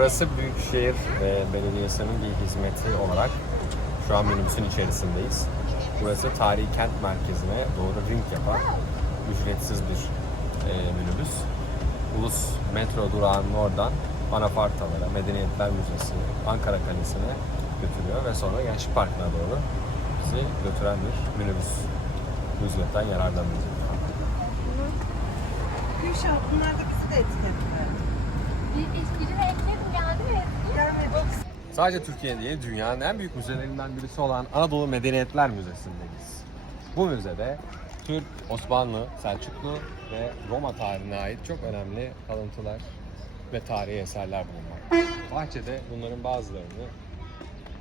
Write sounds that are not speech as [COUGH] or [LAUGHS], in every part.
Burası Büyükşehir e, Belediyesi'nin bir hizmeti olarak şu an minibüsün içerisindeyiz. Burası tarihi kent merkezine doğru ring yapan ücretsiz bir e, minibüs. Ulus metro durağının oradan Anafartalara, Medeniyetler Müzesi, Ankara Kalesi'ne götürüyor ve sonra Gençlik Parkı'na doğru bizi götüren bir minibüs. Bu hizmetten yararlanıyoruz. Gülşah bunlar da bizi de etkilediler. Bir, mi? Gelmedi. Sadece Türkiye'nin değil, dünyanın en büyük müzelerinden birisi olan Anadolu Medeniyetler Müzesi'ndeyiz. Bu müzede Türk, Osmanlı, Selçuklu ve Roma tarihine ait çok önemli kalıntılar ve tarihi eserler bulunmakta. Bahçede bunların bazılarını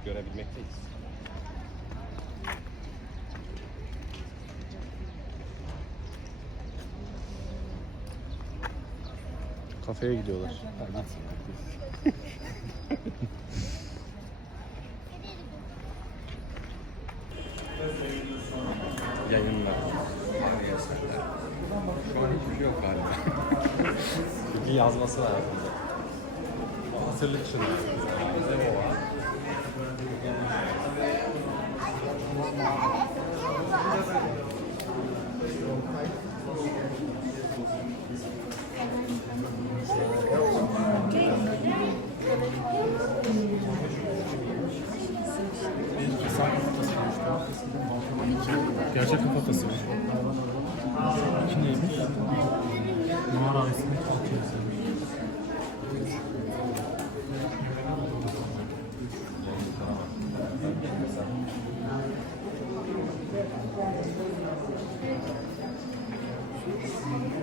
görebilmekteyiz. Kafeye gidiyorlar. [LAUGHS] Yayınlar. Şu an hiçbir şey yok galiba. [LAUGHS] Çünkü yazması lazım. Hatırlık şunu. Bize o var. Gerçek kafatası var. İki neymiş? Numara ismi atıyorsun. Gerçekten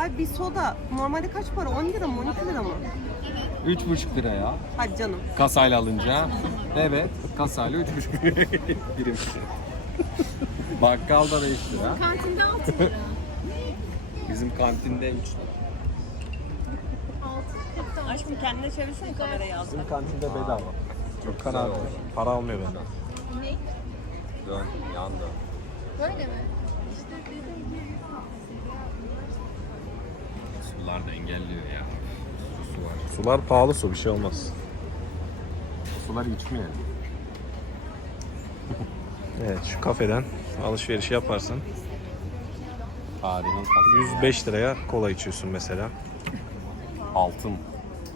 Ay bir soda normalde kaç para? 10 lira mı 12 lira mı? 3,5 lira ya. Hadi canım. Kasayla alınca. Evet, kasayla 3,5 lira [LAUGHS] birim. Bakkalda 5 lira. Kantinde 6 lira. Bizim kantinde 3 lira. 6 hatta Aşkım kendine çevirsene kamerayı az. Bizim kantinde bedava. Çok güzel olmuş. Para almıyor benden. Ne? Dön, yan dön. Böyle mi? Sular da engelliyor ya. Su, su var. Sular pahalı su bir şey olmaz. Suları içmeyelim. [LAUGHS] Evet şu kafeden alışveriş yaparsan Tarihin kasası. 105 liraya kola içiyorsun mesela. Altın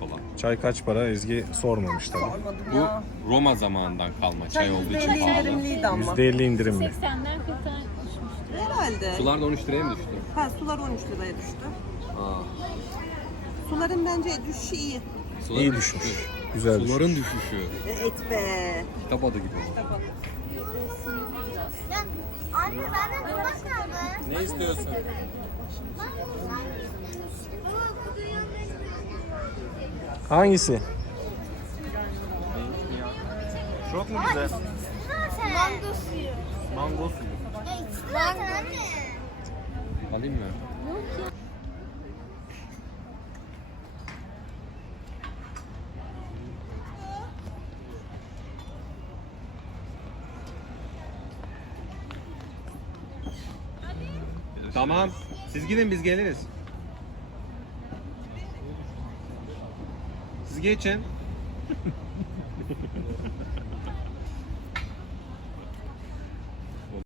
kola. Çay kaç para Ezgi sormamış tabi. Sormadım Bu ya. Roma zamanından kalma çay Çay olduğu için %50 pahalı. indirimliydi ama. %50 indirimli. 80'den 40'tan düşmüştü. Herhalde. Sular da 13 liraya mı düştü? Ha sular 13 liraya düştü. Aa. Suların bence düşüşü iyi. Sular İyi düşmüş. Güzel düşmüş. Suların düşüşü. E, et be. Kitap adı gibi. Anne benden tabak kaldı. Ne istiyorsun? Hangisi? Çok mu güzel? Mango suyu. Mango suyu. Mango. Alayım mı? Tamam. Siz gidin biz geliriz. Siz geçin. [LAUGHS]